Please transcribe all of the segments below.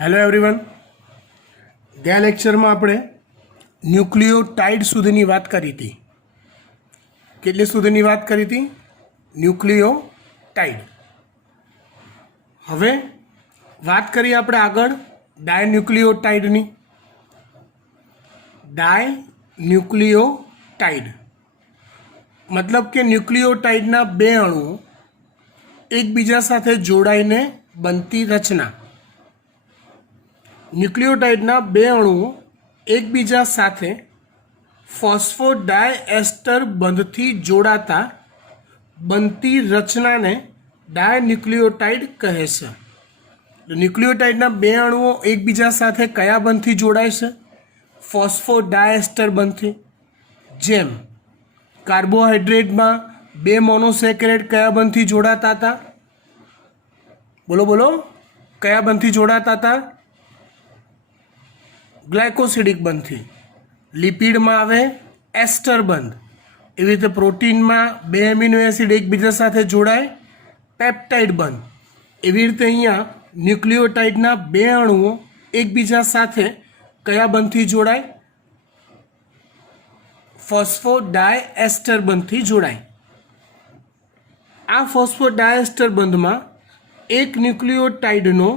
Hello everyone, ગયા લેક્ચરમાં આપણે ન્યુક્લિયોટાઇડ સુધીની વાત કરી હતી. કેટલી સુધીની વાત કરી હતી? ન્યુક્લિયોટાઇડ. હવે વાત કરીએ આપણે આગળ ડાયન્યુક્લિયોટાઇડની. ડાયન્યુક્લિયોટાઇડ મતલબ કે ન્યુક્લિયોટાઇડના બે અણુઓ એકબીજા સાથે જોડાઈને બનતી રચના. ન્યુક્લિયોટાઇડના બે અણુઓ એકબીજા સાથે ફોસ્ફોડાયએસ્ટર બંધથી જોડાતા બનતી રચનાને ડાયન્યુક્લિયોટાઇડ કહે છે. ન્યુક્લિયોટાઇડના બે અણુઓ એકબીજા સાથે કયા બંધથી જોડાય છે? ફોસ્ફોડાયએસ્ટર બંધથી. જેમ કાર્બોહાઈડ્રેટમાં બે મોનોસેકેરાઇડ કયા બંધથી જોડાતા હતા? બોલો બોલો, કયા બંધથી જોડાતા હતા? ગ્લાયકોસિડિક બંધથી. લિપિડમાં આવે એસ્ટર બંધ. એવી રીતે પ્રોટીનમાં બે એમિનો એસિડ એકબીજા સાથે જોડાય, પેપ્ટાઇડ બંધ. એવી રીતે અહીંયા ન્યુક્લિયોટાઇડના બે અણુઓ એકબીજા સાથે કયા બંધથી જોડાય? ફોસ્ફોડાયએસ્ટર બંધથી જોડાય. આ ફોસ્ફોડાયએસ્ટર બંધમાં એક ન્યુક્લિયોટાઇડનો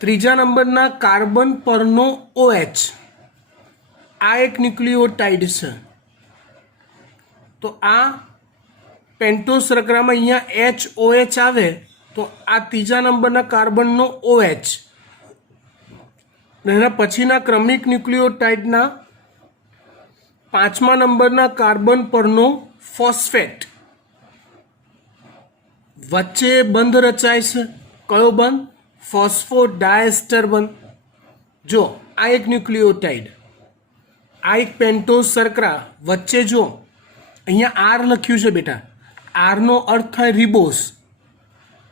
ત્રીજા નંબરના કાર્બન પરનો OH, આ એક ન્યુક્લિયોટાઇડ છે. તો આ પેન્ટોસ શર્કરામાં અહીંયા HOH આવે તો આ ત્રીજા નંબરના કાર્બનનો OH. એના પછીના ક્રમિક ન્યુક્લિયોટાઇડના પાંચમા નંબરના કાર્બન પરનો ફોસ્ફેટ. વચ્ચે બંધ રચાય છે. કયો બંધ? ફોસ્ફોડાયએસ્ટર બંધ. જો આ એક ન્યુક્લિયોટાઇડ, આ એક પેન્ટોસ શર્કરા, વચ્ચે જો અહીંયા R લખ્યું છે બેટા, આરનો અર્થ થાય રિબોઝ.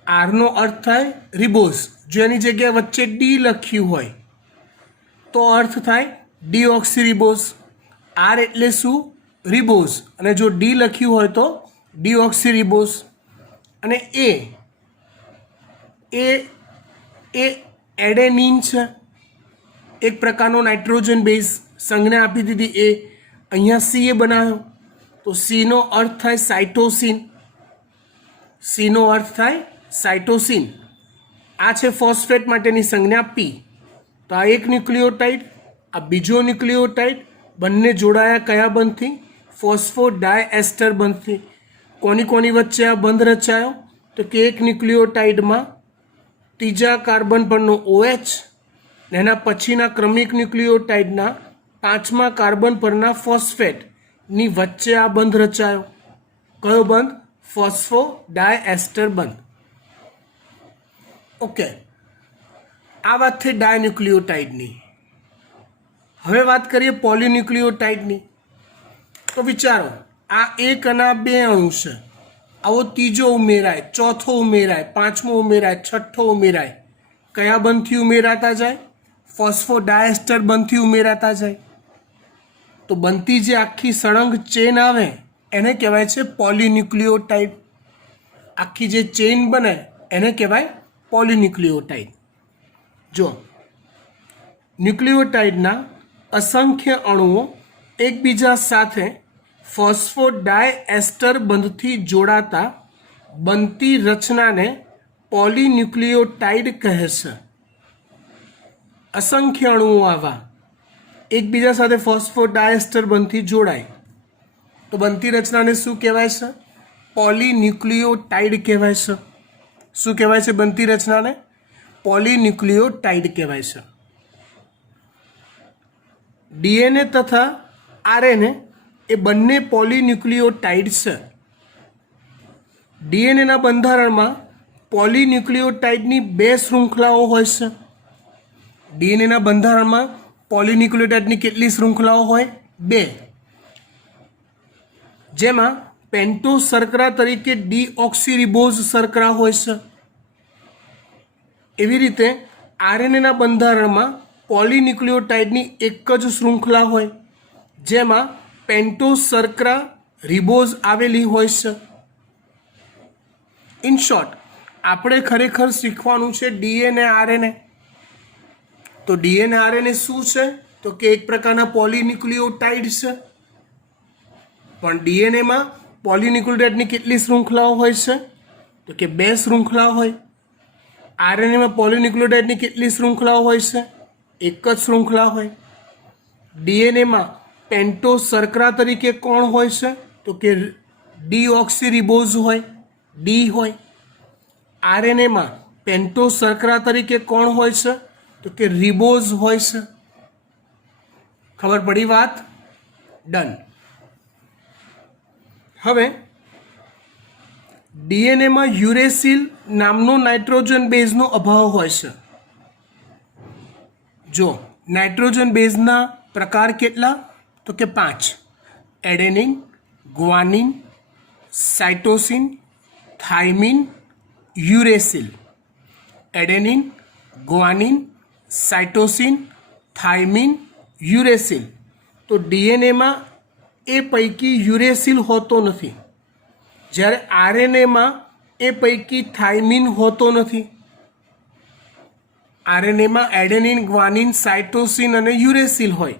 આરનો અર્થ થાય રિબોઝ. જો એની જગ્યાએ વચ્ચે ડી લખ્યું હોય તો અર્થ થાય ડીઓક્સીરિબોઝ. આર એટલે શું? રિબોઝ. અને જો ડી લખ્યું હોય તો ડીઓક્સીરિબોઝ. અને એ એડેનિન છે, એક પ્રકારનો નાઇટ્રોજન બેઝ. સંજ્ઞા આપી દીધી એ. અહીંયા CA બનાવ્યો તો સીનો અર્થ થાય સાઇટોસિન. સીનો અર્થ થાય સાઇટોસિન. આ છે ફોસ્ફેટ માટેની સંજ્ઞા P. તો આ એક ન્યુક્લિયોટાઇડ, આ બીજો ન્યુક્લિયોટાઇડ, બંને જોડાયા કયા બંધથી? ફોસ્ફોડાયએસ્ટર બંધથી. કોની કોની વચ્ચે આ બંધ રચાયો? તો કે એક ન્યુક્લિયોટાઇડમાં ત્રીજા કાર્બન પરનો OH, એના પછીના ક્રમિક ન્યુક્લિયોટાઇડના પાંચમા કાર્બન પરના ફોસ્ફેટની વચ્ચે આ બંધ રચાયો. કયો બંધ? ફોસ્ફોડાયએસ્ટર બંધ. ઓકે, આ વાત થઈ ડાયન્યુક્લિયોટાઇડની. હવે વાત કરીએ પોલીન્યુક્લિયોટાઇડની. તો વિચારો, આ એક અને આ બે અણુ છે. આવો ત્રીજો ઉમેરાય, ચોથો ઉમેરાય, પાંચમો ઉમેરાય, છઠ્ઠો ઉમેરાય. કયા બંધથી ઉમેરાતા જાય? ફોસ્ફોડાયએસ્ટર બંધથી ઉમેરાતા જાય. તો બનતી જે આખી સળંગ ચેન આવે એને કહેવાય છે પોલીન્યુક્લિયોટાઇડ. આખી જે ચેન બને એને કહેવાય પોલીન્યુક્લિયોટાઇડ. જો ન્યુક્લિયોટાઇડના અસંખ્ય અણુઓ એકબીજા સાથે ફોસ્ફોડાયએસ્ટર બંધથી જોડાતા બનતી રચનાને પોલીન્યુક્લિયોટાઇડ કહે છે. અસંખ્ય અણુઓ આવા એકબીજા સાથે ફોસ્ફોડાયએસ્ટર બંધથી જોડાય તો બનતી રચનાને શું કહેવાય છે? પોલીન્યુક્લિયોટાઇડ કહેવાય છે. શું કહેવાય છે બનતી રચનાને? પોલીન્યુક્લિયોટાઇડ કહેવાય છે. DNA તથા RNA એ બંને પોલીન્યુક્લિયોટાઇડ છે. DNAના બંધારણમાં પોલીન્યુક્લિયોટાઇડની બે શૃંખલાઓ હોય છે. DNAના બંધારણમાં પોલીન્યુક્લિયોટાઇડની કેટલી શૃંખલાઓ હોય? બે. જેમાં પેન્ટોસ શર્કરા તરીકે ડીઓક્સીરિબોઝ શર્કરા હોય છે. એવી રીતે RNAના બંધારણમાં પોલીન્યુક્લિયોટાઇડની એક જ શૃંખલા હોય જેમાં પેન્ટોસ શર્કરા રિબોઝ આવેલી હોય છે. ઇન શોર્ટ આપણે ખરેખર શીખવાનું છે ડીએનએ આરએનએ तो डीएनए आरएनए શું છે? તો કે એક પ્રકારના પોલીન્યુક્લિયોટાઇડ છે. પણ ડીએનએમાં પોલીન્યુક્લિયોટાઇડની કેટલી શૃંખલાઓ હોય છે? તો કે 2 શૃંખલાઓ હોય. આરએનએમાં પોલીન્યુક્લિયોટાઇડની કેટલી શૃંખલાઓ હોય છે? એક જ શૃંખલા હોય. ડીએનએમાં પેન્ટોઝ શર્કરા તરીકે કોણ હોય છે? તો કે ડીઓક્સીરિબોઝ હોય, ડી હોય. આરએનએમાં પેન્ટોઝ શર્કરા તરીકે કોણ હોય છે? તો કે રિબોઝ હોય છે. ખબર પડી વાત? ડન. હવે ડીએનએમાં યુરેસિલ નામનો નાઇટ્રોજન બેઝનો અભાવ હોય છે. જો નાઇટ્રોજન બેઝના પ્રકાર કેટલા? તો કે 5: adenine, guanine, cytosine, thymine, uracil. Adenine, guanine, cytosine, thymine, uracil. તો ડીએનએમાં એ પૈકી યુરેસિલ હોતો નથી, જ્યારે આરએનએમાં એ પૈકી થાઇમિન હોતો નથી. આરએનએમાં એડેનિન, ગ્વાનિન, સાઇટોસિન અને યુરેસિલ હોય.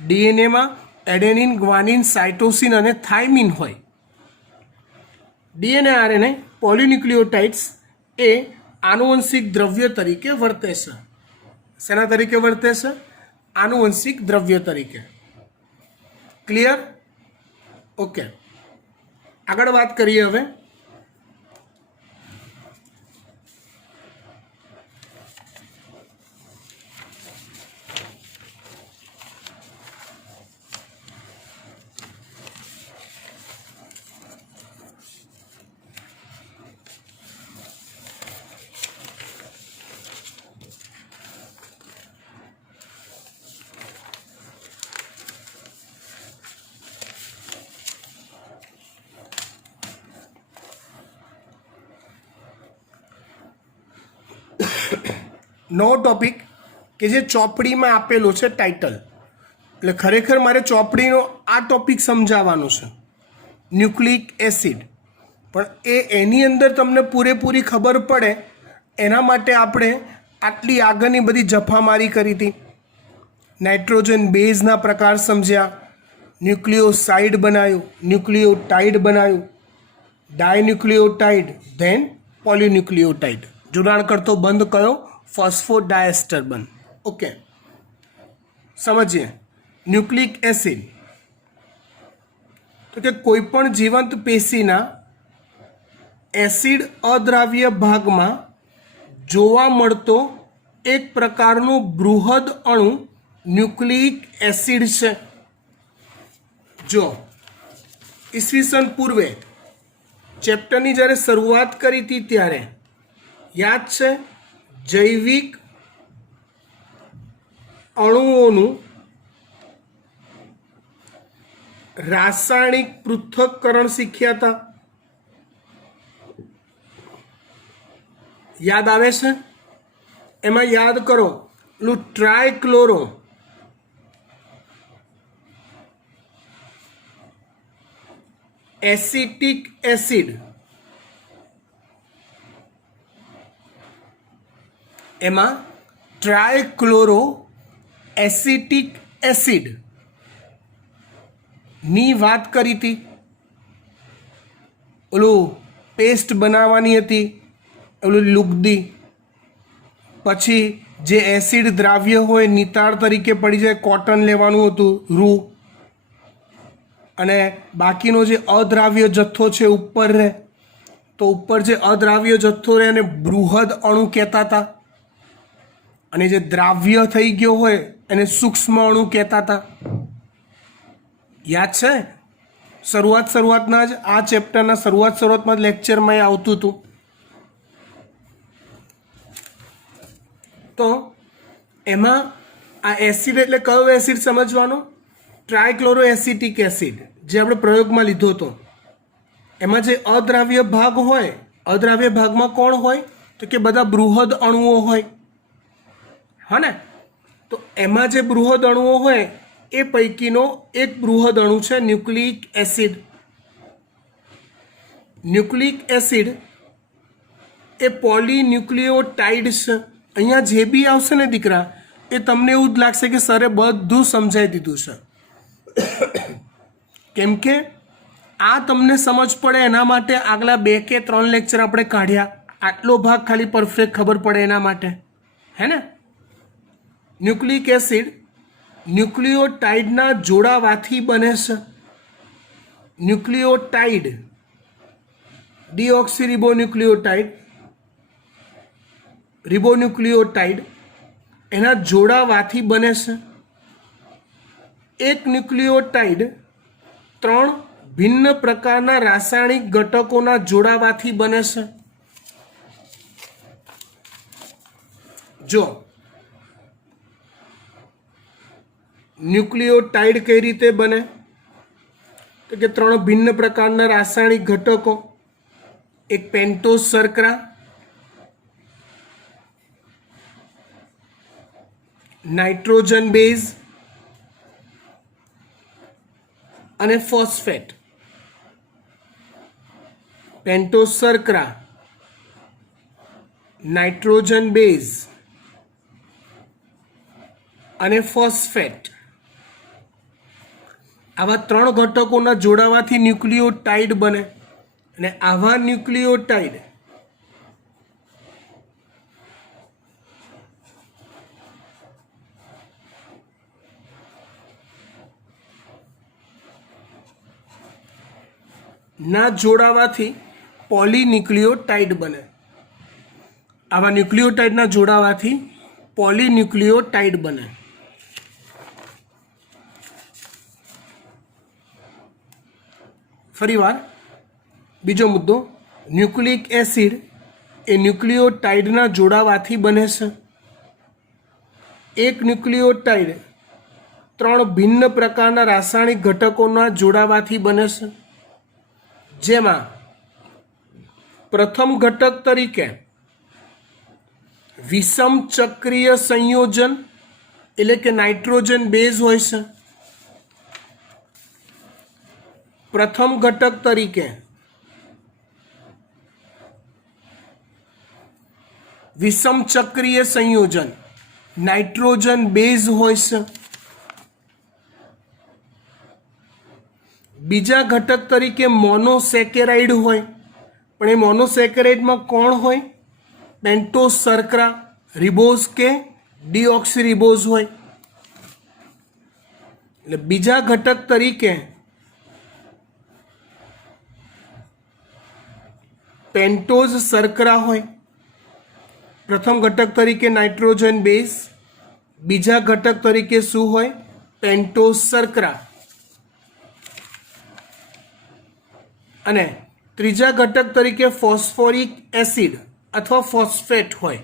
ડીએનએમાં એડેનિન, ગ્વાનિન, સાઇટોસિન અને થાઇમિન હોય. ડીએનએ આરએનએ પોલીન્યુક્લિયોટાઇડ્સ એ આનુવંશિક દ્રવ્ય તરીકે વર્તે છે. શેના તરીકે વર્તે છે? આનુવંશિક દ્રવ્ય તરીકે. ક્લિયર? ઓકે, આગળ વાત કરીએ. હવે નવો ટોપિક કે જે ચોપડીમાં આપેલો છે ટાઇટલ, એટલે ખરેખર મારે ચોપડીનો આ ટોપિક સમજાવવાનો છે, ન્યુક્લિક એસિડ. પણ એની અંદર તમને પૂરેપૂરી ખબર પડે એના માટે આપણે આટલી આગળની બધી જફામારી કરી હતી. નાઇટ્રોજન બેઝના પ્રકાર સમજ્યા, ન્યુક્લિયોસાઇડ બનાવ્યું, ન્યુક્લિયોટાઇડ બનાવ્યું, ડાયન્યુક્લિયોટાઇડ, ધેન પોલીન્યુક્લિયોટાઇડ. જોડાણ કરતો બંધ કયો? ફોસ્ફોડાયસ્ટર બંધ. ઓકે, સમજીએ. ન્યુક્લિક એસિડ તો કે કોઈ પણ જીવંત પેશીના એસિડ અદ્રાવ્ય ભાગમાં જોવા મળતો એક પ્રકારનો બૃહદ અણુ ન્યુક્લિક એસિડ છે. જો ઈસવીસન પૂર્વે ચેપ્ટરની જ્યારે શરૂઆત કરી હતી ત્યારે યાદ છે, જૈવિક અણુઓનું રાસાયણિક પૃથ્થકરણ શીખ્યા હતા. યાદ આવે છે? એમાં યાદ કરો, પેલું ટ્રાયક્લોરો એસિટિક એસિડ, એમાં ટ્રાયક્લોરો એસિટિક એસિડ ની વાત કરી હતી. ઓલું પેસ્ટ બનાવવાની હતી, ઓલું લુગદી. પછી જે એસિડ દ્રાવ્ય હોય નિતાર તરીકે પડી જાય, કોટન લેવાનું હતું, રૂ. અને બાકીનો જે અદ્રાવ્ય જથ્થો છે ઉપર રહે, તો ઉપર જે અદ્રાવ્ય જથ્થો રહે એને બૃહદ અણુ કહેતા હતા. અને જે દ્રાવ્ય થઈ ગયો હોય એને સૂક્ષ્મ અણુ કહેતા હતા. યાદ છે? શરૂઆતના જ આ ચેપ્ટરના શરૂઆતમાં જ લેક્ચરમાં એ આવતું હતું. તો એમાં આ એસિડ એટલે કયો એસિડ સમજવાનો? ટ્રાયક્લોરો એસિટિક એસિડ, જે આપણે પ્રયોગમાં લીધો હતો. એમાં જે અદ્રાવ્ય ભાગ હોય, અદ્રાવ્ય ભાગમાં કોણ હોય? તો કે બધા બૃહદ અણુઓ હોય. હા ને? તો એમાં જે બૃહદ અણુઓ હોય એ પૈકીનો એક બૃહદ અણુ છે ન્યુક્લિક એસિડ. ન્યુક્લિક એસિડ એ પોલીન્યુક્લિયોટાઇડ છે. અહીંયા જે બી આવશે ને દીકરા, એ તમને એવું જ લાગશે કે સરે બધું સમજાવી દીધું છે, કેમ કે આ તમને સમજ પડે એના માટે આગલા 2 કે 3 લેક્ચર આપણે કાઢ્યા. આટલો ભાગ ખાલી પરફેક્ટ ખબર પડે એના માટે, હે ને. ન્યુક્લિક એસિડ ન્યુક્લિયોટાઇડના જોડાવાથી બને છે. ન્યુક્લિયોટાઇડ ડીઓક્સીરિબોન્યુક્લિયોટાઇડ, રિબોન્યુક્લિયોટાઇડ એના જોડાવાથી બને છે. એક ન્યુક્લિયોટાઇડ 3 ભિન્ન પ્રકારના રાસાયણિક ઘટકોના જોડાવાથી બને છે. જો ન્યુક્લિયોટાઇડ કઈ રીતે બને, તો કે 3 ભિન્ન પ્રકારના રાસાયણિક ઘટકો, એક પેન્ટોઝ શર્કરા, નાઇટ્રોજન બેઝ અને ફોસ્ફેટ. પેન્ટોઝ શર્કરા, નાઇટ્રોજન બેઝ અને ફોસ્ફેટ, આવા 3 ઘટકોના જોડાવાથી ન્યુક્લિયોટાઇડ બને. અને આવા ન્યુક્લિયોટાઇડ ના જોડાવાથી પોલીન્યુક્લિયોટાઇડ બને. આવા ન્યુક્લિયોટાઇડના જોડાવાથી પોલીન્યુક્લિયોટાઇડ બને. ફરીવાર બીજો મુદ્દો, ન્યુક્લિક એસિડ એ ન્યુક્લિયોટાઇડના જોડાવાથી બને છે. એક ન્યુક્લિયોટાઇડ 3 ભિન્ન પ્રકારના રાસાયણિક ઘટકોના જોડાવાથી બને છે, જેમાં પ્રથમ ઘટક તરીકે વિષમ ચક્રીય સંયોજન એટલે કે નાઇટ્રોજન બેઝ હોય છે. પ્રથમ ઘટક તરીકે વિષમ ચક્રીય સંયોજન નાઇટ્રોજન બેઝ હોય છે. બીજા ઘટક તરીકે મોનોસેકેરાઇડ હોય, પણ એ મોનોસેકેરાઇડમાં કોણ હોય? પેન્ટોઝ શર્કરા, રિબોઝ કે ડીઓક્સીરિબોઝ હોય. એટલે બીજા ઘટક તરીકે પેન્ટોઝ શર્કરા હોય. પ્રથમ ઘટક તરીકે નાઇટ્રોજન બેઝ, બીજા ઘટક તરીકે શું હોય? પેન્ટોઝ શર્કરા. અને ત્રીજા ઘટક તરીકે ફોસ્ફોરિક એસિડ અથવા ફોસ્ફેટ હોય.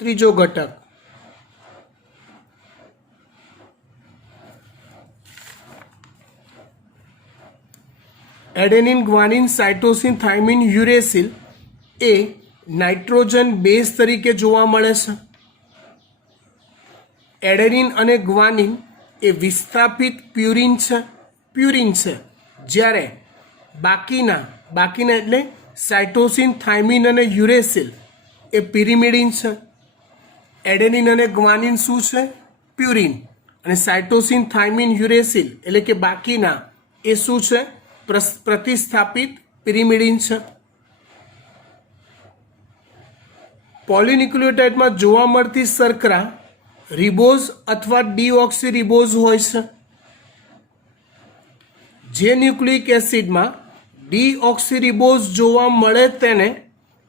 ત્રીજો ઘટક adenine, guanine, cytosine, thymine, uracil એ નાઇટ્રોજન બેઝ તરીકે જોવા મળે છે. એડેનિન અને ગ્વાનિન એ વિસ્થાપિત પ્યુરિન છે, જ્યારે બાકીના એટલે સાઇટોસિન, થાઇમિન અને યુરેસિલ એ પિરિમિડિન છે. એડેનિન અને ગ્વાનિન શું છે? પ્યુરિન. અને સાઇટોસિન, થાઇમિન, યુરેસિલ એટલે કે બાકીના એ શું છે? પ્રતિસ્થાપિત પિરિમિડિન છે. પોલીન્યુક્લિયોટાઇડમાં જોવા મળતી શર્કરા રિબોઝ અથવા ડીઓક્સીરિબોઝ હોય છે. જે ન્યુક્લિક એસિડમાં ડીઓક્સીરિબોઝ જોવા મળે તેને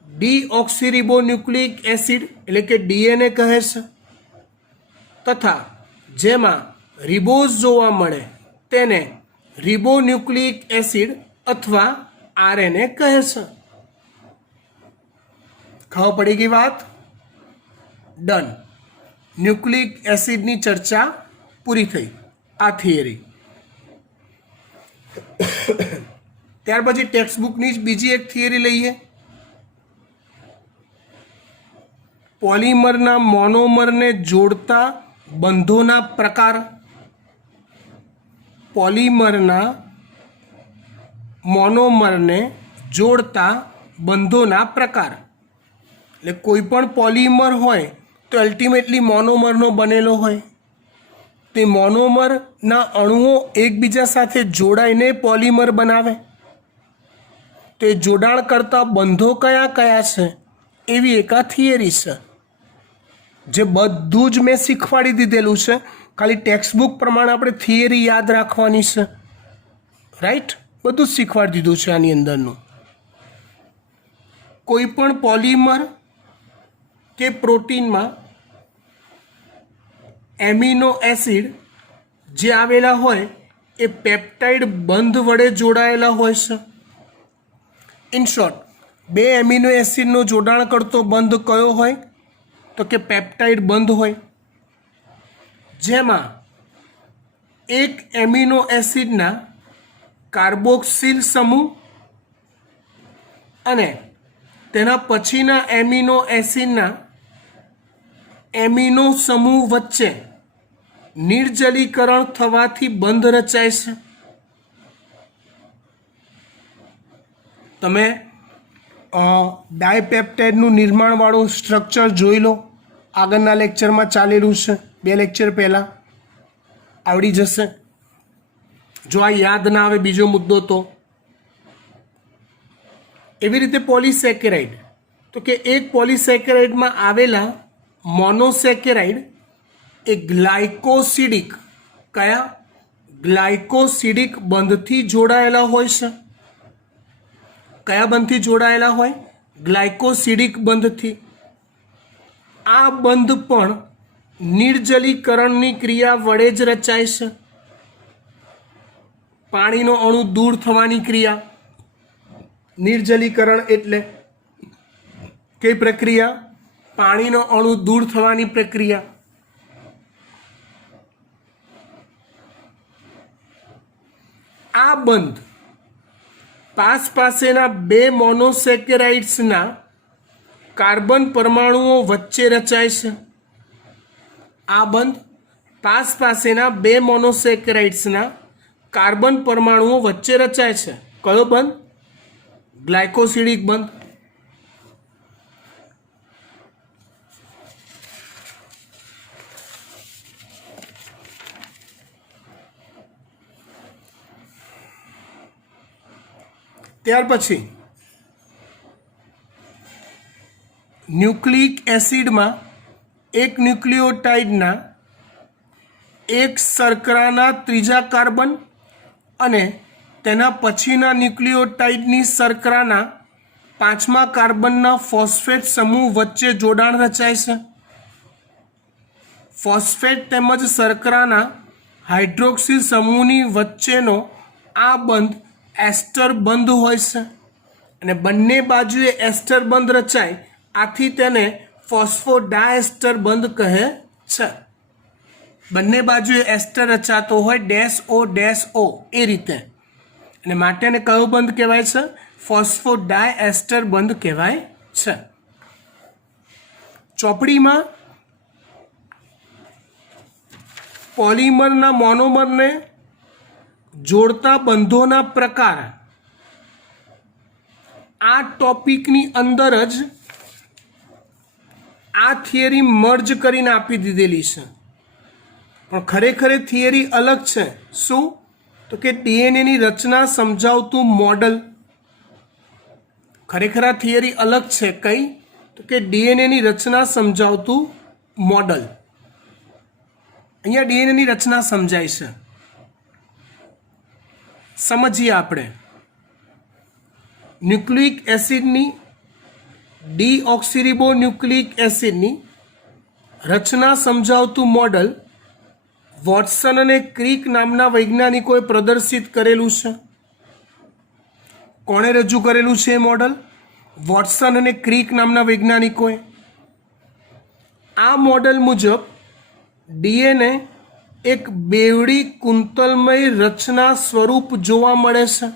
ડીઓક્સીરિબોન્યુક્લિક એસિડ એટલે કે ડીએનએ કહે છે, તથા જેમાં રિબોઝ જોવા મળે તેને રિબોન્યુક્લિક એસિડ અથવા આરએનએ કહે છે. ખબર પડી ગઈ વાત? ડન. ન્યુક્લિક એસિડની ચર્ચા પૂરી થઈ. આ થિયરી. ત્યાર પછી ટેક્સ્ટ બુકની જ બીજી એક થિયરી લઈએ. પોલિમરના મોનોમરને જોડતા બંધોના પ્રકાર. પોલિમરના મોનોમરને જોડતા બંધોના પ્રકાર. એટલે કોઈ પણ પોલિમર હોય તો અલ્ટિમેટલી મોનોમરનો બનેલો હોય. તે મોનોમરના અણુઓ એકબીજા સાથે જોડાઈને પોલિમર બનાવે. તો એ જોડાણ કરતા બંધો કયા કયા છે એવી એક આ થિયરી છે, જે બધું જ મેં શીખવાડી દીધેલું છે. ખાલી ટેક્સ્ટબુક પ્રમાણે આપણે થિયરી યાદ રાખવાની છે. રાઈટ, બધું જ શીખવાડી દીધું છે આની અંદરનું. કોઈ પણ પોલિમર કે પ્રોટીનમાં એમિનો એસિડ જે આવેલા હોય એ પેપ્ટાઇડ બંધ વડે જોડાયેલા હોય છે. ઇન શોર્ટ, બે એમિનો એસિડનું જોડાણ કરતો બંધ કયો હોય તો કે પેપ્ટાઇડ બંધ હોય, જેમાં એક એમિનો એસિડના કાર્બોક્સિલ સમૂહ અને તેના પછીના એમિનો એસિડના એમિનો સમૂહ વચ્ચે નિર્જલીકરણ થવાથી બંધ રચાય છે. તમે ડાયપેપ્ટાઇડનું નિર્માણવાળું સ્ટ્રક્ચર જોઈ લો, આગળના લેક્ચરમાં ચાલેલું છે, 2 લેક્ચર પહેલાં આવડી જશે. જો આ યાદ ના આવે બીજો મુદ્દો તો. એવી રીતે પોલિસેકેરાઇડ, તો કે એક પોલિસેકેરાઇડમાં આવેલા મોનોસેકેરાઇડ એ ગ્લાયકોસિડિક, કયા ગ્લાયકોસિડિક બંધથી જોડાયેલા હોય છે. કયા બંધથી જોડાયેલા હોય? ગ્લાયકોસિડિક બંધથી. આ બંધ પણ નિર્જલીકરણની ક્રિયા વડે જ રચાય છે. પાણીનો અણુ દૂર થવાની ક્રિયા. નિર્જલીકરણ એટલે કઈ પ્રક્રિયા? પાણીનો અણુ દૂર થવાની પ્રક્રિયા. આ બંધ પાસેના બે મોનોસેકેરાઇડ્સના કાર્બન પરમાણુઓ વચ્ચે રચાય છે. આ બંધ પાસેના બે મોનોસેકેરાઇડ્સના કાર્બન પરમાણુઓ વચ્ચે રચાય છે. કયો બંધ? ગ્લાયકોસિડિક બંધ. ત્યાર પછી ન્યુક્લિક એસિડમાં એક ન્યુક્લિયોટાઇડના એક શર્કરાના ત્રીજા કાર્બન અને તેના પછીના ન્યુક્લિયોટાઇડની શર્કરાના 5મા કાર્બનના ફોસ્ફેટ સમૂહ વચ્ચે જોડાણ રચાય છે. ફોસ્ફેટ તેમજ શર્કરાના હાઇડ્રોક્સિલ સમૂહની વચ્ચેનો આ બંધ એસ્ટર બંધ હોય છે અને બંને બાજુએ એસ્ટર બંધ રચાય, આથી તેને ફોસ્ફોડાએસ્ટર બંધ કહે છે. બંને બાજુએ એસ્ટર રચાતો હોય, ડેશ ઓ એ રીતે, અને માટે એને કયો બંધ કહેવાય છે? ફોસ્ફોડાએસ્ટર બંધ કહેવાય છે. ચોપડીમાં પોલિમરના મોનોમરને જોડતા બંધોના પ્રકાર આ ટોપિકની અંદર જ આ થિયરી મર્જ કરીને આપી દીધેલી છે. પણ ખરેખર થિયરી અલગ છે. શું? તો કે ડીએનએની રચના સમજાવતું મોડલ. ખરેખર આ થિયરી અલગ છે. કઈ? તો કે ડીએનએની રચના સમજાવતું મોડલ. અહીંયા ડીએનએની રચના સમજાય છે. સમજીએ આપણે. ન્યુક્લિક એસિડની ડીઓક્સિરિબો ન્યુક્લિક એસિડની રચના સમજાવતું મોડલ વોટસન અને ક્રિક નામના વૈજ્ઞાનિકોએ પ્રદર્શિત કરેલું છે. કોણે રજૂ કરેલું છે એ મોડલ? વોટસન અને ક્રિક નામના વૈજ્ઞાનિકોએ. આ મોડલ મુજબ ડીએનએ એક બેવડી કુંતલમય રચના સ્વરૂપ જોવા મળે છે.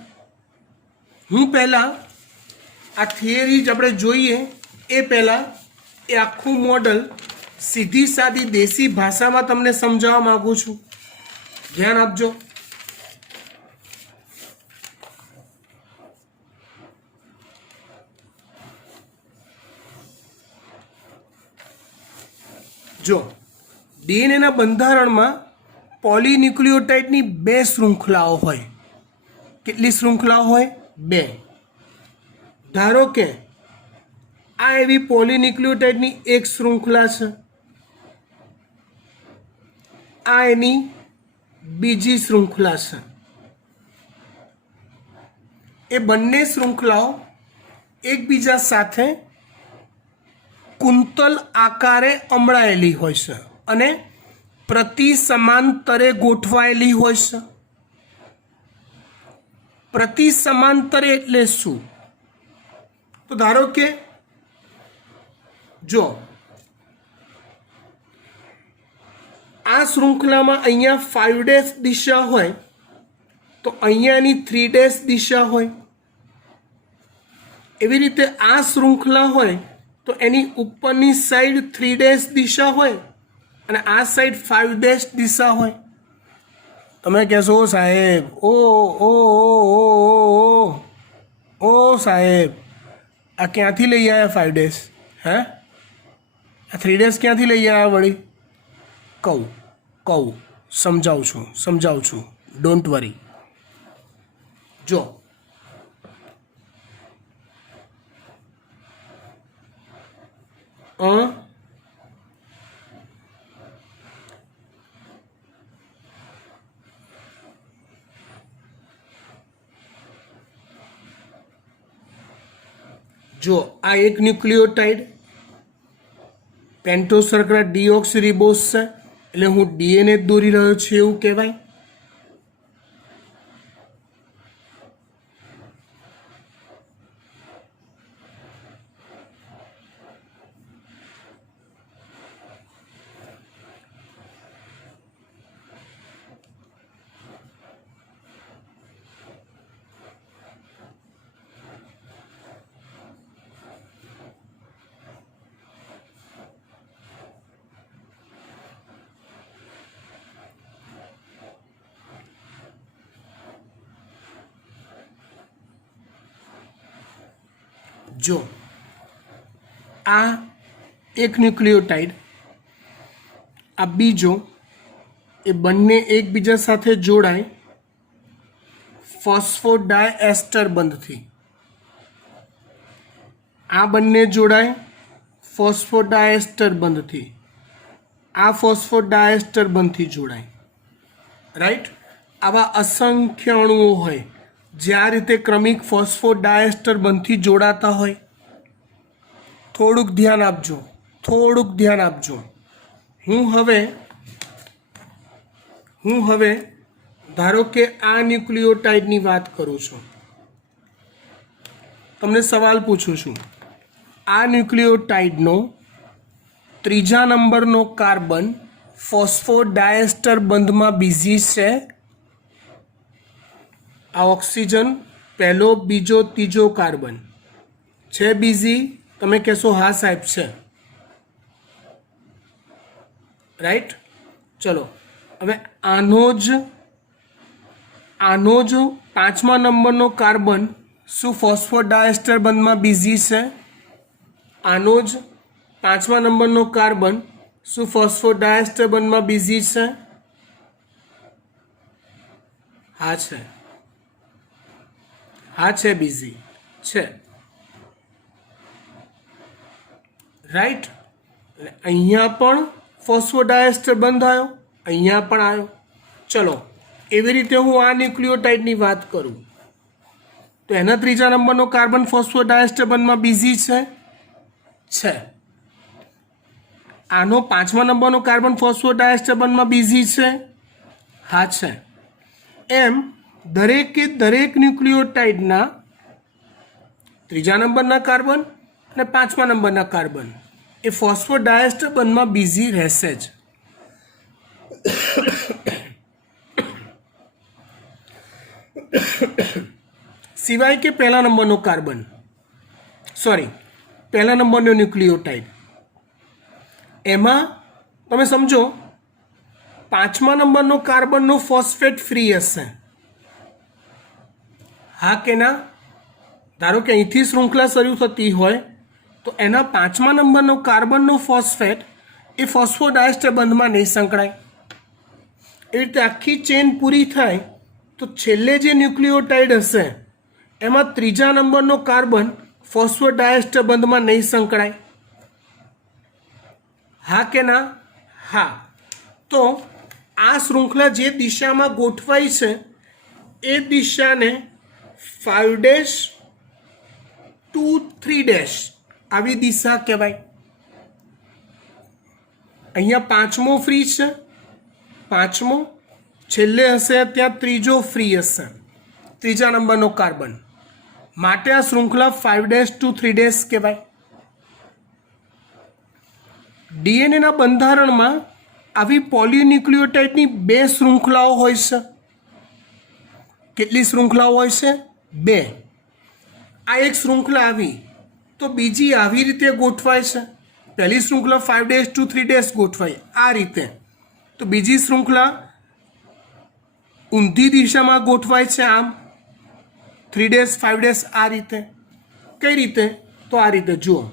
હું પહેલાં આ થિયરી જ આપણે જોઈએ એ પહેલાં એ આખું મોડલ સીધી સાદી દેશી ભાષામાં તમને સમજાવવા માગું છું. ધ્યાન આપજો. જો ડીએનએના બંધારણમાં પોલીન્યુક્લિયોટાઇડની 2 શૃંખલાઓ હોય. કેટલી શૃંખલાઓ હોય? 2. ધારો કે આ એવી પોલીન્યુક્લિયોટાઇડની એક શૃંખલા છે, આ એની બીજી શૃંખલા છે. એ બંને શૃંખલાઓ એકબીજા સાથે કુંતલ આકારે અમળાયેલી હોય છે અને પ્રતિ સમાંતરે ગોઠવાયેલી હોય છે. પ્રતિ સમાંતરે એટલે શું? તો ધારો કે જો આ શૃંખલામાં અહીંયા 5' દિશા હોય તો અહીંયાની 3' દિશા હોય. એવી રીતે આ શૃંખલા હોય તો એની ઉપરની સાઈડ 3' દિશા હોય અને આ સાઈડ 5' દિશા હોય. તમે કહેશો સાહેબ ઓ ઓ ઓ સાહેબ આ ક્યાંથી લઈ આવ્યા 5' હે? આ 3' ક્યાંથી લઈ આવ્યા વળી? કહું સમજાવું છું. Don't worry. જો આ એક ન્યુક્લિયોટાઇડ પેન્ટોસર્કરા ડીઓક્સીરીબોઝ છે, એટલે હું ડીએનએ દોરી રહ્યો છું એવું કહેવાય. જો આ એક ન્યુક્લિયોટાઇડ, આ બીજો, એ બંને એકબીજા સાથે જોડાય ફોસ્ફોડાયએસ્ટર બંધથી. આ બંને જોડાય ફોસ્ફોડાયએસ્ટર બંધથી. આ ફોસ્ફોડાયએસ્ટર બંધથી જોડાય. રાઈટ? આવા અસંખ્ય અણુઓ હોય જે આ રીતે ક્રમિક ફોસ્ફોડાયએસ્ટર બંધથી જોડાતા હોય. થોડુંક ધ્યાન આપજો. હું હવે ધારો કે આ ન્યુક્લિયોટાઇડની વાત કરું છું. તમને સવાલ પૂછું છું, આ ન્યુક્લિયોટાઇડનો 3જા નંબરનો કાર્બન ફોસ્ફોડાયએસ્ટર બંધમાં બીઝી છે. આ ઓક્સિજન પહેલો, બીજો, ત્રીજો કાર્બન છે બીઝી? તમે કહેશો હા સાહેબ છે. રાઈટ? ચલો હવે આનો જ 5મા નંબરનો કાર્બન શું ફોસ્ફોડાયએસ્ટર બંધમાં બીઝી છે? આનો જ 5મા નંબરનો કાર્બન શું ફોસ્ફોડાયએસ્ટર બંધમાં બીઝી છે? હા છે બીઝી છે. રાઈટ? એટલે અહીંયા પણ ફોસ્ફોડાયએસ્ટર બંધ આવ્યો, અહીંયા પણ આવ્યો. ચલો એવી રીતે હું આ ન્યુક્લિયોટાઇડની વાત કરું તો એના 3જા નંબરનો કાર્બન ફોસ્ફોડાયએસ્ટર બંધમાં બીઝી છે. આનો 5મા નંબરનો કાર્બન ફોસ્ફોડાયએસ્ટર બંધમાં બીઝી છે. હા છે. એમ દરેકે દરેક ન્યુક્લિયોટાઇડના 3જા નંબરના કાર્બન અને 5મા નંબરના કાર્બન એ ફોસ્ફોડાયએસ્ટર બંધમાં બીઝી રહેશે જ. સિવાય કે પહેલા નંબરનો ન્યુક્લિયોટાઇડ, એમાં તમે સમજો 5મા નંબરનો કાર્બનનો ફોસ્ફેટ ફ્રી હશે. હા કે ના? ધારો કે અહીંથી શૃંખલા શરૂ થતી હોય તો એના 5મા નંબરનો કાર્બનનો ફોસ્ફેટ એ ફોસ્ફોડાયસ્ટર બંધમાં નહીં સંકળાય. એવી રીતે આખી ચેન પૂરી થાય તો છેલ્લે જે ન્યુક્લિયોટાઇડ હશે એમાં ત્રીજા નંબરનો કાર્બન ફોસ્ફોડાયસ્ટર બંધમાં નહીં સંકળાય. હા કે ના? હા. તો આ શૃંખલા જે દિશામાં ગોઠવાઈ છે એ દિશાને 5' to 3' આવી દિશા કહેવાય. અહીંયા પાંચમો ફ્રી છે, પાંચમો છેલ્લે હશે ત્યાં ત્રીજો ફ્રી હશે, ત્રીજા નંબરનો કાર્બન, માટે આ શૃંખલા 5' to 3' કહેવાય. ડીએનએના બંધારણમાં આવી પોલીન્યુક્લિયોટાઇડની બે શૃંખલાઓ હોય છે. કેટલી શૃંખલાઓ હોય છે? બે. આ એક શૃંખલા આવી તો બીજી આવી રીતે ગોઠવાય છે. પહેલી શૃંખલા 5' to 3' ગોઠવાય આ રીતે, તો બીજી શૃંખલા ઊંધી દિશામાં ગોઠવાય છે આમ 3' 5' આ રીતે. કઈ રીતે? તો આ રીતે જુઓ.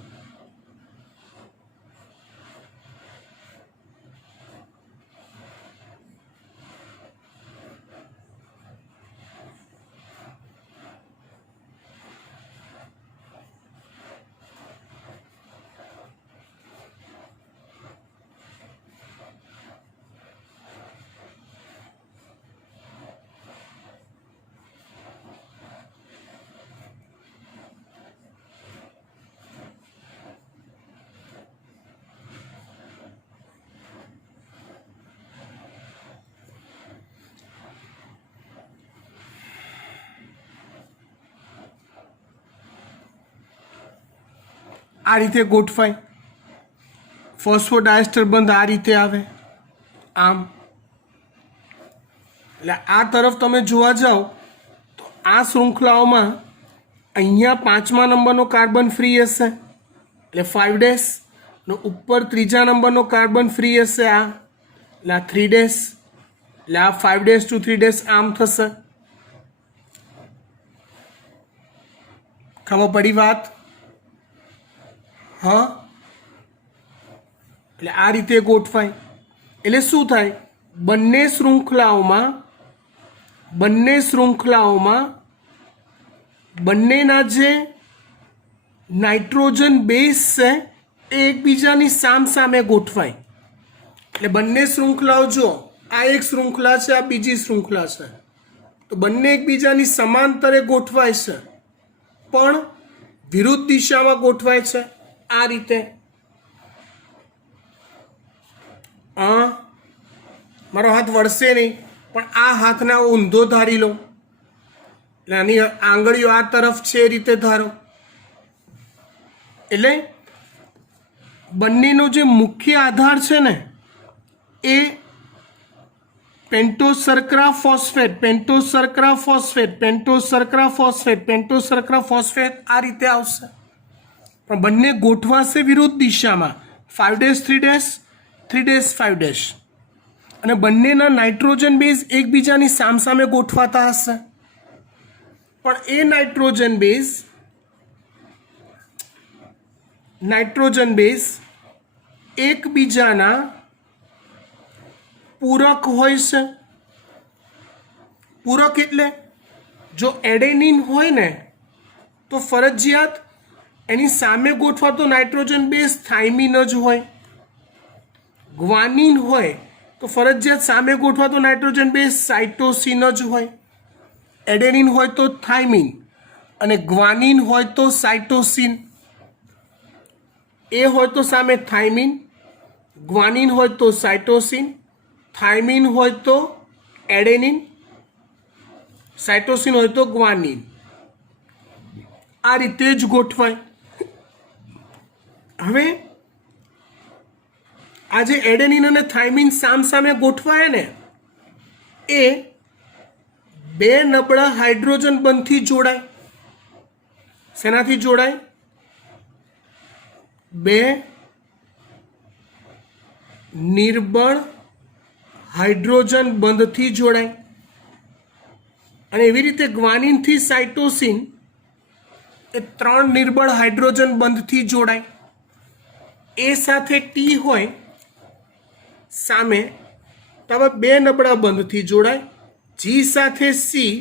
આ રીતે ગોઠવાય. ફોસ્ફોડાયસ્ટર બંધ આ રીતે આવે આમ. એટલે આ તરફ તમે જોવા જાઓ તો આ શૃંખલાઓમાં અહીંયા પાંચમા નંબરનો કાર્બન ફ્રી હશે એટલે 5' ને ઉપર ત્રીજા નંબરનો કાર્બન ફ્રી હશે આ એટલે આ 3' એટલે આ 5' to 3' આમ થશે. ખબર પડી વાત? હા. એટલે આ રીતે ગોઠવાય. એટલે શું થાય? બંને શૃંખલાઓમાં બંનેના જે નાઇટ્રોજન બેઝ છે એ એકબીજાની સામસામે ગોઠવાય. એટલે બંને શૃંખલાઓ જો આ એક શૃંખલા છે, આ બીજી શૃંખલા છે, તો બંને એકબીજાની સમાંતરે ગોઠવાય છે પણ વિરુદ્ધ દિશામાં ગોઠવાય છે આ રીતે. મારો હાથ વળશે નહીં પણ આ હાથને ઊંધો ધારી લો એટલે આની આંગળીઓ આ તરફ છે એ રીતે ધારો. એટલે બંનેનો જે મુખ્ય આધાર છે ને એ પેન્ટોઝ શર્કરા ફોસ્ફેટ આ રીતે આવશે. પણ બંને ગોઠવાશે વિરુદ્ધ દિશામાં 5' 3' 5' અને બંનેના નાઇટ્રોજન બેઝ એકબીજાની સામસામે ગોઠવાતા હશે પણ એ નાઇટ્રોજન બેઝ એકબીજાના પૂરક હોય છે. પૂરક એટલે જો એડેનિન હોય ને તો ફરજિયાત એની સામે ગોઠવાતો નાઇટ્રોજન બેઝ થાઇમિન જ હોય. ગ્વાનિન હોય તો ફરજિયાત સામે ગોઠવાતો નાઇટ્રોજન બેઝ સાઇટોસિન જ હોય. એડેનિન હોય તો થાઇમિન અને ગ્વાનિન હોય તો સાઇટોસિન. એ હોય તો સામે થાઇમિન, ગ્વાનિન હોય તો સાઇટોસિન, થાઇમિન હોય તો એડેનિન, સાઇટોસિન હોય તો ગ્વાનિન. આ રીતે જ ગોઠવાય. હવે આ જે એડેનિન અને થાઇમિન સામસામે ગોઠવાય ને એ બે નબળા હાઇડ્રોજન બંધથી જોડાય. શેનાથી જોડાય? બે નિર્બળ હાઇડ્રોજન બંધથી જોડાય. અને એવી રીતે ગ્વાનિનથી સાઇટોસિન એ ત્રણ નિર્બળ હાઇડ્રોજન બંધથી જોડાય. એ સાથે ટી હોય સામે તો હવે બે નબળા બંધથી જોડાય, જી સાથે સી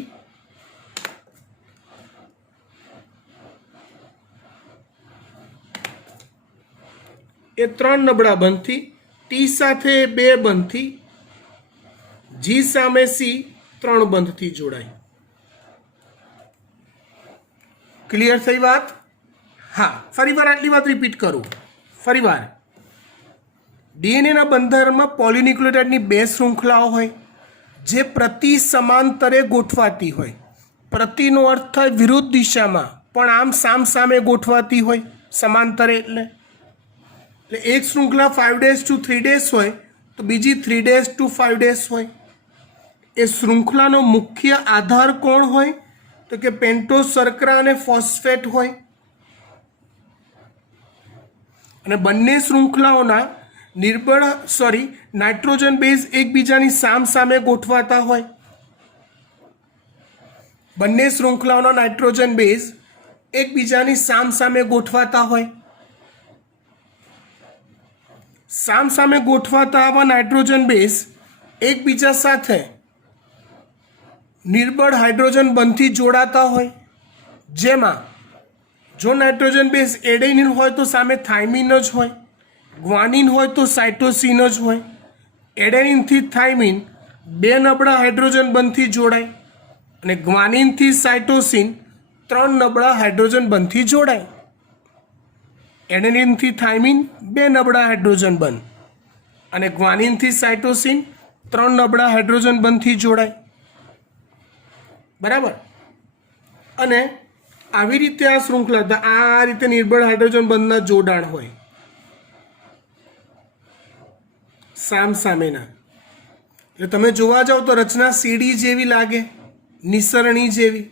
એ ત્રણ નબળા બંધથી, ટી સાથે બે બંધથી, જી સામે સી ત્રણ બંધથી જોડાય. ક્લિયર થઈ વાત? હા, ફરીવાર આટલી વાત રિપીટ કરું. ફરીવાર ડીએનએના બંધારણમાં પોલિન્યુક્લિયોટાઇડની બે શૃંખલાઓ હોય જે પ્રતિ સમાંતરે ગોઠવાતી હોય. પ્રતિનો અર્થ થાય વિરુદ્ધ દિશામાં, પણ આમ સામસામે ગોઠવાતી હોય. સમાંતરે એટલે એક શૃંખલા 5' to 3' હોય તો બીજી 3' to 5' હોય. એ શૃંખલાનો મુખ્ય આધાર કોણ હોય? તો કે પેન્ટોઝ શર્કરા અને ફોસ્ફેટ હોય. અને બંને શૃંખલાઓના નાઇટ્રોજન બેઝ એકબીજાની સામસામે ગોઠવાતા હોય. બંને શૃંખલાઓના નાઇટ્રોજન બેઝ એકબીજાની સામસામે ગોઠવાતા હોય. સામસામે ગોઠવાતા આવા નાઇટ્રોજન બેઝ એકબીજા સાથે નિર્બળ હાઇડ્રોજન બંધથી જોડાતા હોય. જેમાં જો નાઇટ્રોજન બેઝ એડેનિન હોય તો સામે થાઇમિન જ હોય, ગ્વાનિન હોય તો સાઇટોસિન જ હોય. એડેનિનથી થાઇમિન બે નબળા હાઇડ્રોજન બંધથી જોડાય અને ગ્વાનિનથી સાઇટોસિન ત્રણ નબળા હાઇડ્રોજન બંધથી જોડાય. એડેનિનથી થાઇમિન બે નબળા હાઇડ્રોજન બંધ અને ગ્વાનિનથી સાઇટોસિન ત્રણ નબળા હાઇડ્રોજન બંધથી જોડાય. બરાબર? અને આવી રીતે આ શૃંખલા આ રીતે નિર્બળ હાઇડ્રોજન બંધના જોડાણ હોય સામસામેના. એટલે તમે જોવા જાઓ તો રચના સીડી જેવી લાગે, નિસરણી જેવી.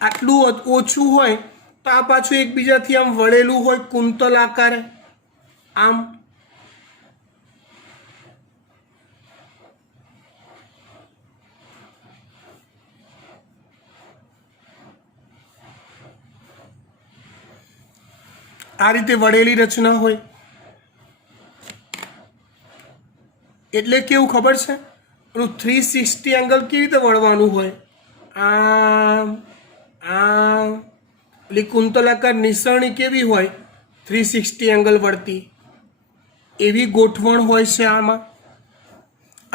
આટલું ઓછું હોય તો આ પાછું એકબીજાથી આમ વળેલું હોય કુંતલ આકારે. આમ આ રીતે વળેલી રચના હોય. એટલે કેવું ખબર છે? 360 એંગલ કેવી રીતે વળવાનું હોય? આમ આમ. એટલે કુંતલાકાર નિસરણી કેવી હોય? 360 એંગલ વળતી એવી ગોઠવણ હોય છે આમાં.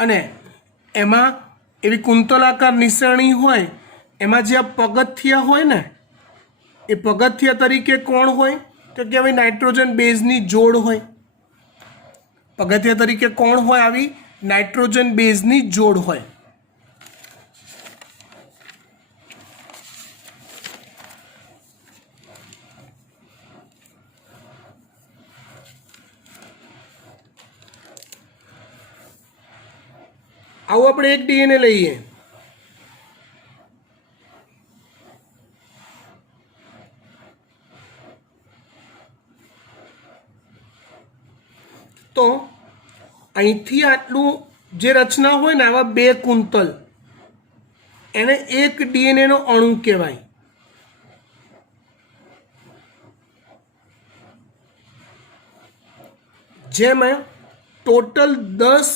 અને એમાં એવી કુંતલાકાર નિસરણી હોય એમાં જે આ પગથિયા હોય ને, એ પગથિયા તરીકે કોણ હોય? તો કે આવી નાઇટ્રોજન બેઝની જોડ હોય. પગથિયા તરીકે કોણ હોય? આવી નાઇટ્રોજન બેઝની જોડ હોય. આવું આપણે એક ડીએનએ લઈએ. તો અહીંથી આટલું જે રચના હોય ને, આવા બે કુંતલ, એને એક ડીએનએ નો અણુ કહેવાય. જેમાં ટોટલ 10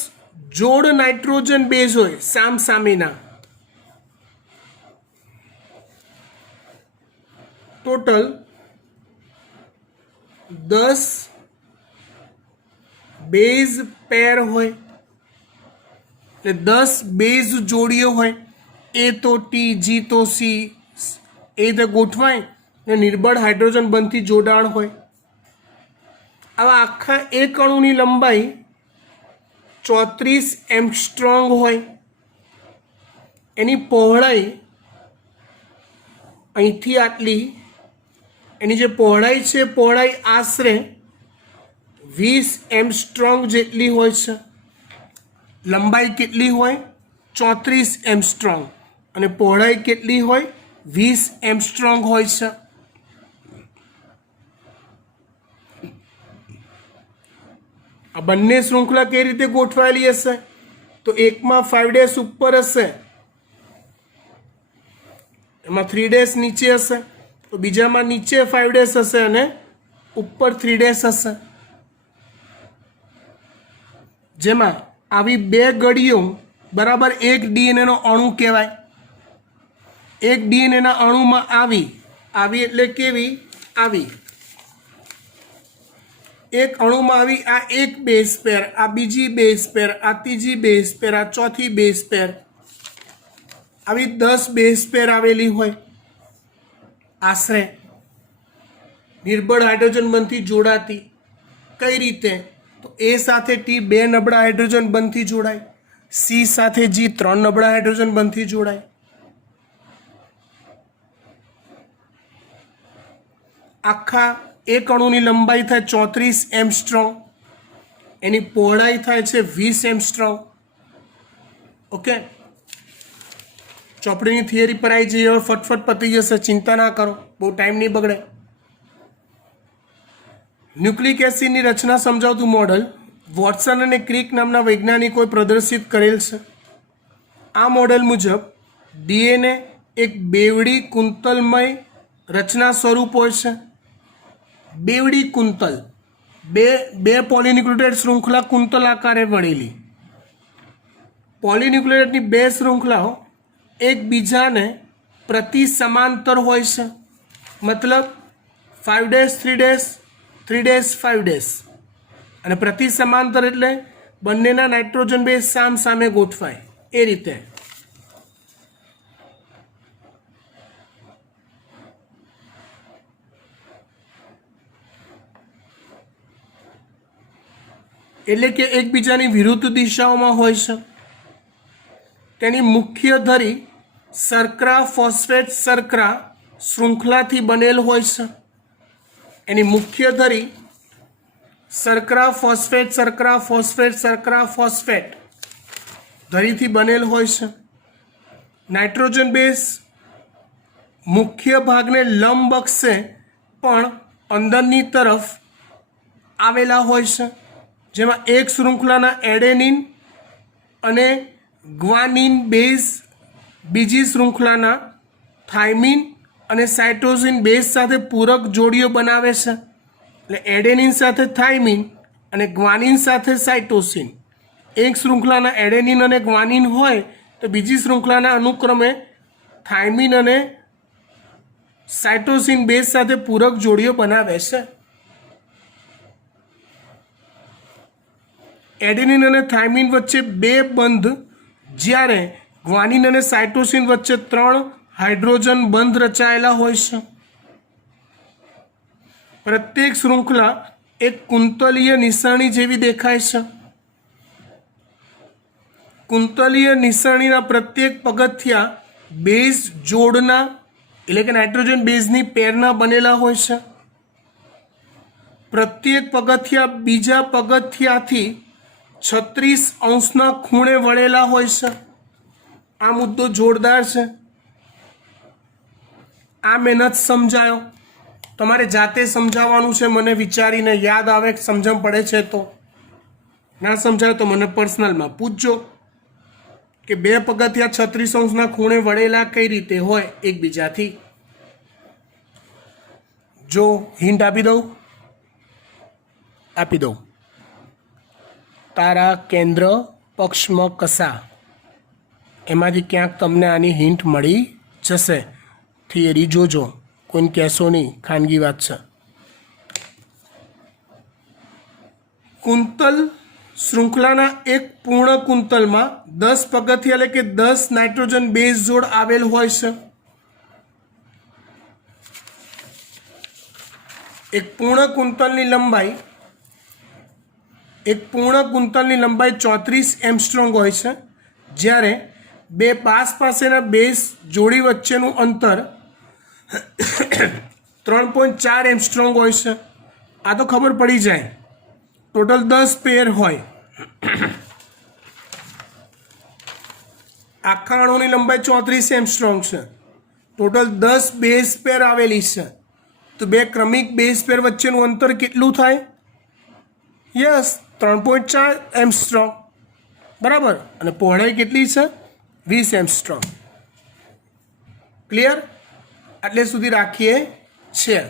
જોડ નાઇટ્રોજન બેઝ હોય સામસામેના. ટોટલ 10 બેઝ પેર હોય. એટલે 10 બેઝ જોડીઓ હોય. એ તો ટી, જી તો સી, એ રીતે ગોઠવાય ને નિર્બળ હાઇડ્રોજન બંધથી જોડાણ હોય. આવા આખા એક અણુની લંબાઈ 34 એંગસ્ટ્રોમ હોય. એની પહોળાઈ અહીંથી આટલી, એની જે પહોળાઈ છે, પહોળાઈ આશરે 20 એંગસ્ટ્રોમ જેટલી હોય છે. લંબાઈ કેટલી હોય? 34 એંગસ્ટ્રોમ. અને પહોળાઈ કેટલી હોય? 20 એંગસ્ટ્રોમ હોય છે. આ બંને શૃંખલા કઈ રીતે ગોઠવાયેલી હશે? તો એકમાં 5' ઉપર હશે, એમાં 3' નીચે હશે. તો બીજામાં નીચે 5' હશે અને ઉપર 3' હશે. જેમાં આવી બે ગળીઓ બરાબર એક ડીએનએનો અણુ કહેવાય. એક ડીએનએના અણુમાં આવી આવી એટલે કેવી આવી એક અણુમાં આવી આ એક બેઝ પેર, આ બીજી બેઝ પેર, આ ત્રીજી બેઝ પેર, આ ચોથી બેઝ પેર, આવી 10 બેઝ પેર આવેલી હોય આશરે. નિર્બળ હાઇડ્રોજન બંધથી જોડાતી. કઈ રીતે? તો એ સાથે ટી 2 નબળા હાઇડ્રોજન બંધથી જોડાય, સી સાથે જી 3 નબળા હાઇડ્રોજન બંધથી જોડાય. આખા એક અણુની લંબાઈ થાય 34 એમસ્ટ્રોંગ, એની પહોળાઈ થાય છે 20 એમસ્ટ્રોંગ. ઓકે, ચોપડીની થિયરી પર આવી જઈએ. હવે ફટફટ પતી જશે, ચિંતા ના કરો, બહુ ટાઈમ નહીં બગડે. ન્યુક્લિક એસિડની રચના સમજાવતું મોડલ વોટસન અને ક્રિક નામના વૈજ્ઞાનિકોએ પ્રદર્શિત કરેલ છે. આ મોડેલ મુજબ ડીએનએ એક બેવડી કુંતલમય રચના સ્વરૂપ હોય છે. બેવડી કુંતલ, બે પોલીન્યુક્લિયોટાઇડ શૃંખલા કુંતલ આકારે વળેલી. પોલીન્યુક્લિયોટાઇડની બે શૃંખલાઓ એકબીજાને પ્રતિ સમાંતર હોય છે. મતલબ 5' 3' 3' 5' અને પ્રતિ સમાંતર એટલે બંનેના નાઇટ્રોજન બેઝ સામ સામે ગોઠવાય એ રીતે. એટલે કે એકબીજાની વિરુદ્ધ દિશાઓમાં હોય છે. તેની મુખ્ય ધરી શર્કરા ફોસ્ફેટ શર્કરા શૃંખલાથી બનેલ હોય છે. એની મુખ્ય ધરી શર્કરા ફોસ્ફેટ શર્કરા ફોસ્ફેટ શર્કરા ફોસ્ફેટ ધરીથી બનેલ હોય છે. નાઇટ્રોજન બેઝ મુખ્ય ભાગને લંબ અક્ષે પણ અંદરની તરફ આવેલા હોય છે. જેમાં એક શૃંખલાના એડેનિન અને ગ્વાનિન બેઝ બીજી શૃંખલાના થાઇમિન અને સાઇટોસિન બેઝ સાથે પૂરક જોડીઓ બનાવે છે. એટલે એડેનિન સાથે થાઇમિન અને ગ્વાનિન સાથે સાઇટોસિન. એક શૃંખલાના એડેનિન અને ગ્વાનિન હોય તો બીજી શૃંખલાના અનુક્રમે થાઇમિન અને સાઇટોસિન બેઝ સાથે પૂરક જોડીઓ બનાવે છે. એડેનિન અને થાઇમિન વચ્ચે 2 બંધ, જ્યારે ગ્વાનિન અને સાઇટોસિન વચ્ચે 3 હાઇડ્રોજન બંધ રચાયેલા હોય છે. પ્રત્યેક શૃંખલા એક કુંતલીય નિશાની જેવી દેખાય છે. કુંતલીય નિશાનીના પ્રત્યેક પગથિયા બેઝ જોડના એટલે કે નાઇટ્રોજન બેઝની પેરના બનેલા હોય છે. પ્રત્યેક પગથિયા બીજા પગથિયાથી 36° ખૂણે વળેલા હોય છે. આ મુદ્દો જોરદાર છે. આ મહેનત સમજાયો. તમારે જાતે સમજાવવાનું છે. મને વિચારીને યાદ આવે, સમજણ પડે છે તો. ના સમજાય તો મને પર્સનલમાં પૂછજો કે 2 પગથિયા 36° ખૂણે વળેલા કઈ રીતે હોય એકબીજાથી. જો હિન્ટ આપી દઉં. તારા કેન્દ્ર પક્ષમાં કસા, એમાંથી ક્યાંક તમને આની હિન્ટ મળી જશે. થિયરી જોજો, કોઈને કહેશો નહીં, ખાનગી વાત છે. કુંતલ શૃંખલાના એક પૂર્ણ કુંતલમાં 10 પગથિયા એટલે કે 10 નાઇટ્રોજન બેઝ જોડ આવેલ હોય છે. એક પૂર્ણ કુંતલની લંબાઈ 34 એમસ્ટ્રોંગ હોય છે, જ્યારે 2 પાસેના બેઝ જોડી વચ્ચેનું અંતર 3.4 એમસ્ટ્રોંગ હોય છે. આ તો ખબર પડી જાય. ટોટલ 10 પેર હોય. આખા અણુની લંબાઈ 34 એમસ્ટ્રોંગ છે. ટોટલ 10 બેઝ પેર આવેલી છે. તો 2 ક્રમિક બેઝ પેર વચ્ચેનું અંતર કેટલું થાય? યસ, 3.4 એમસ્ટ્રોંગ. બરાબર. અને પહોળાઈ કેટલી છે? 20 એમસ્ટ્રોંગ. ક્લિયર? આટલે સુધી રાખીએ છીએ.